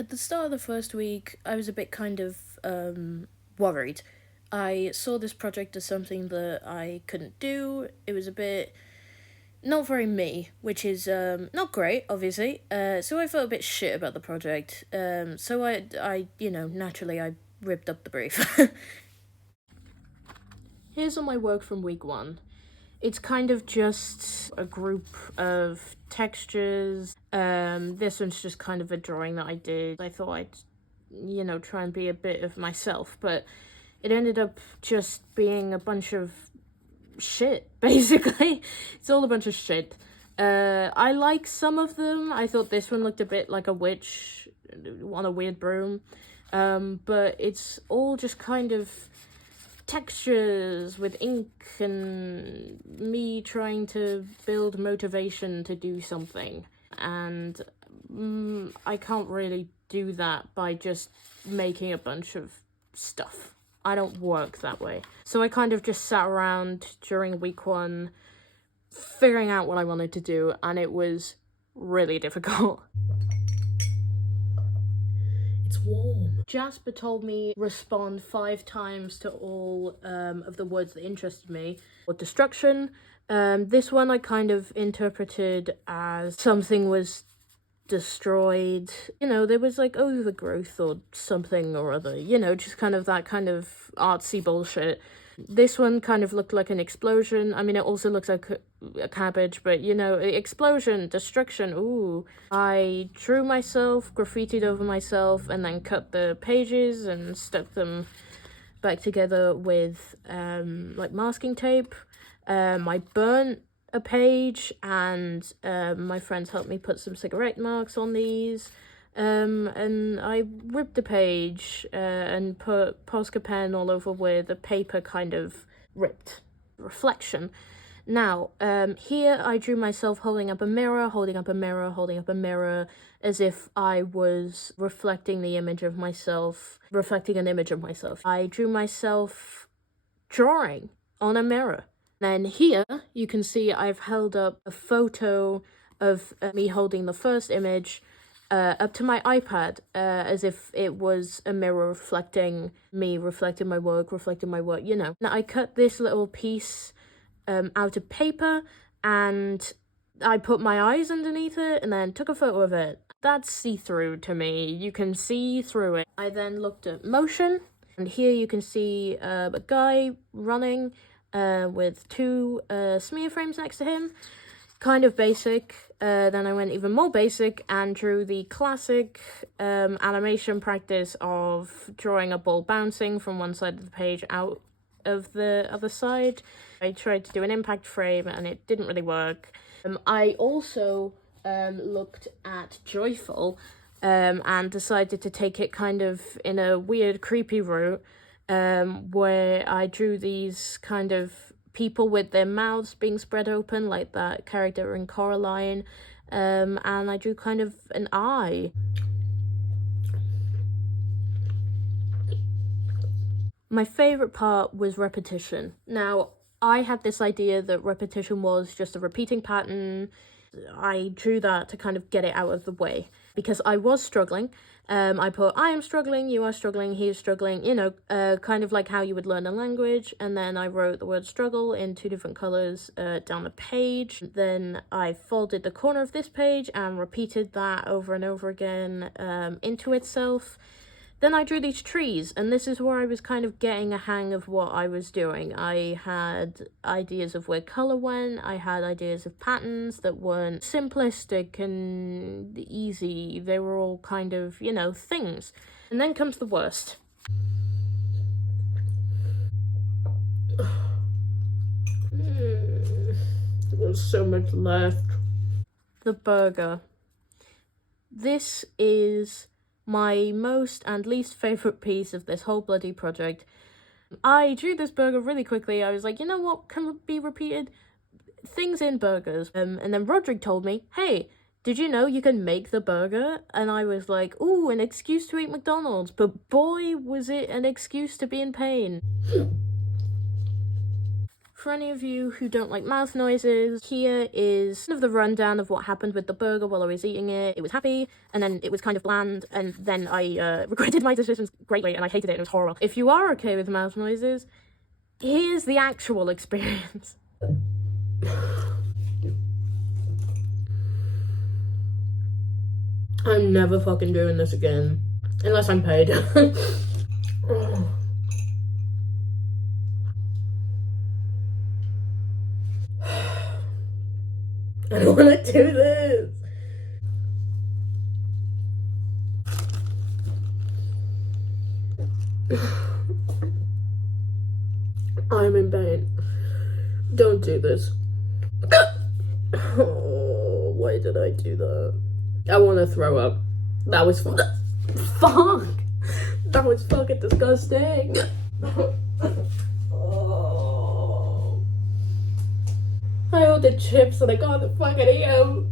At the start of the first week, I was a bit kind of worried. I saw this project as something that I couldn't do. It was a bit not very me, which is not great, obviously. So I felt a bit shit about the project. So naturally, I ripped up the brief. Here's all my work from week one. It's kind of just a group of textures. This one's just kind of a drawing that I did. I thought I'd try and be a bit of myself, but it ended up just being a bunch of shit, basically. It's all a bunch of shit. I like some of them. I thought this one looked a bit like a witch on a weird broom. But it's all just kind of textures with ink and me trying to build motivation to do something. And I can't really do that by just making a bunch of stuff. I don't work that way. So I kind of just sat around during week one figuring out what I wanted to do, and it was really difficult. It's warm. Jasper told me respond 5 times to all of the words that interested me. Or destruction. This one I kind of interpreted as something was destroyed. There was like overgrowth or something or other, just kind of that kind of artsy bullshit. This one kind of looked like an explosion. I mean, it also looks like a cabbage, but explosion, destruction, ooh. I drew myself, graffitied over myself, and then cut the pages and stuck them back together with like masking tape. I burnt a page, and my friends helped me put some cigarette marks on these. And I ripped the page and put Posca pen all over where the paper kind of ripped. Reflection. Now, here I drew myself holding up a mirror, holding up a mirror, holding up a mirror, as if I was reflecting the image of myself, reflecting an image of myself. I drew myself drawing on a mirror. Then here, you can see I've held up a photo of me holding the first image up to my iPad, as if it was a mirror reflecting me, reflecting my work, Now, I cut this little piece out of paper, and I put my eyes underneath it, and then took a photo of it. That's see-through to me. You can see through it. I then looked at motion, and here you can see a guy running with 2 smear frames next to him. Kind of basic. Then I went even more basic and drew the classic animation practice of drawing a ball bouncing from one side of the page out of the other side. I tried to do an impact frame and it didn't really work. I also looked at Joyful and decided to take it kind of in a weird, creepy route, where I drew these kind of people with their mouths being spread open, like that character in Coraline, and I drew kind of an eye. My favourite part was repetition. Now, I had this idea that repetition was just a repeating pattern. I drew that to kind of get it out of the way, because I was struggling. I put, I am struggling, you are struggling, he is struggling, kind of like how you would learn a language. And then I wrote the word struggle in 2 different colours down the page. Then I folded the corner of this page and repeated that over and over again into itself. Then I drew these trees, and this is where I was kind of getting a hang of what I was doing. I had ideas of where colour went, I had ideas of patterns that weren't simplistic and easy. They were all kind of, things. And then comes the worst. There's so much left. The burger. This is my most and least favourite piece of this whole bloody project. I drew this burger really quickly. I was like, you know what can be repeated? Things in burgers. And then Roderick told me, hey, did you know you can make the burger? And I was like, ooh, an excuse to eat McDonald's. But boy, was it an excuse to be in pain. For any of you who don't like mouth noises, here is kind of the rundown of what happened with the burger while I was eating it. It was happy, and then it was kind of bland, and then I regretted my decisions greatly, and I hated it, and it was horrible. If you are okay with mouth noises, here's the actual experience. I'm never fucking doing this again. Unless I'm paid. I don't want to do this. I'm in pain. Don't do this. Oh, why did I do that? I want to throw up. That was fuck. That was fucking disgusting. Oh. I owed the chips and I got the fucking eat 'em.